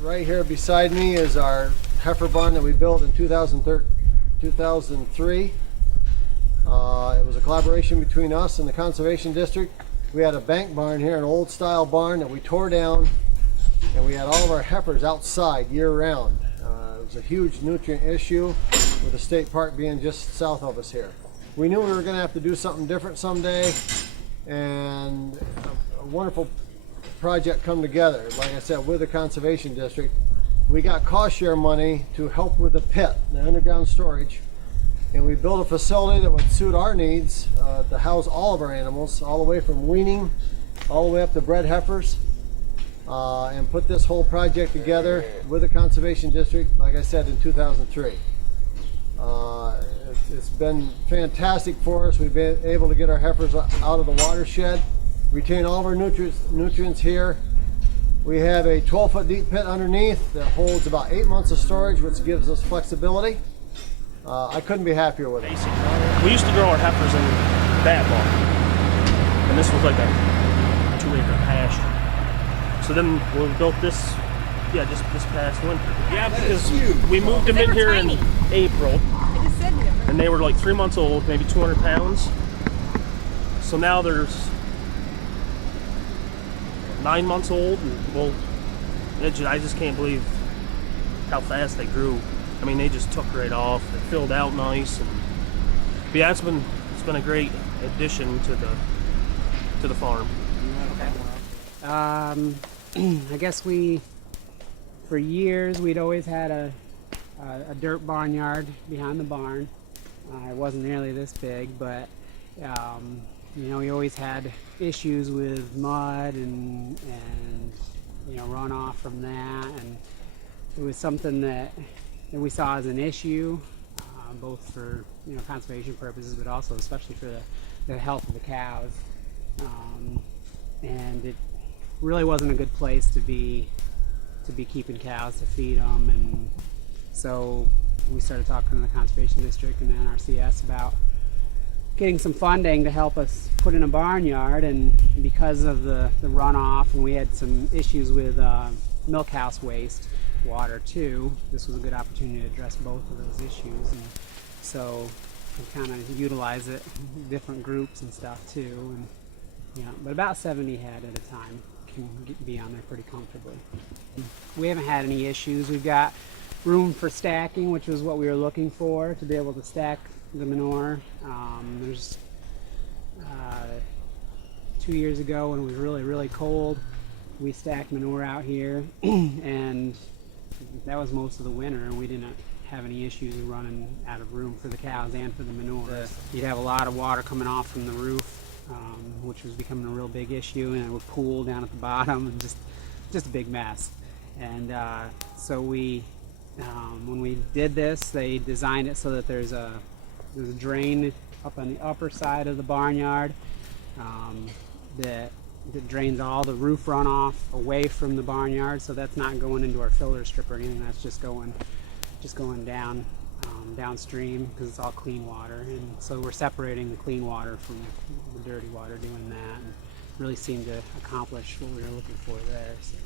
Right here beside me is our heifer barn that we built in 2003. It was a collaboration between us and the Conservation District. We had a bank barn here, an old style barn that we tore down, and we had all of our heifers outside year round. It was a huge nutrient issue with the state park being just south of us here. We knew we were going to have to do something different someday, and a wonderful project come together. Like I said, with the Conservation District, we got cost share money to help with the pit, the underground storage, and we built a facility that would suit our needs to house all of our animals, all the way from weaning all the way up to bred heifers, and put this whole project together with the Conservation District, like I said, in 2003. It's been fantastic for us. We've been able to get our heifers out of the watershed, retain all of our nutrients here. We have a 12-foot deep pit underneath that holds about 8 months of storage, which gives us flexibility. I couldn't be happier with it. We used to grow our heifers in that barn, and this was like a 2-acre pasture. So then we built this, just this past winter. Yeah, because we moved them in here in April, and they were like 3 months old, maybe 200 pounds. So now there's 9 months old, and well, I just can't believe how fast they grew. I mean, they just took right off. They filled out nice, and but yeah, it's been a great addition to the farm. I guess for years we'd always had a dirt barnyard behind the barn. It wasn't nearly this big, but we always had issues with mud and runoff from that, and it was something that we saw as an issue, both for conservation purposes, but also especially for the health of the cows. And it really wasn't a good place to be keeping cows, to feed them, and so we started talking to the Conservation District and then RCS about getting some funding to help us put in a barnyard. And because of the runoff, and we had some issues with milk house waste water too, this was a good opportunity to address both of those issues. And so we kind of utilize it, different groups and stuff too. And but about 70 head at a time can be on there pretty comfortably. We haven't had any issues. We've got room for stacking, which was what we were looking for, to be able to stack the manure. There's 2 years ago when it was really, really cold, we stacked manure out here, and that was most of the winter, and we didn't have any issues running out of room for the cows and for the manure. You'd have a lot of water coming off from the roof, which was becoming a real big issue, and it would pool down at the bottom, and just a big mess. And so we, when we did this, they designed it so that there's a drain up on the upper side of the barnyard that drains all the roof runoff away from the barnyard, so that's not going into our filter strip or anything. That's just going down downstream, because it's all clean water. And so we're separating the clean water from the dirty water, doing that, and really seemed to accomplish what we were looking for there. So.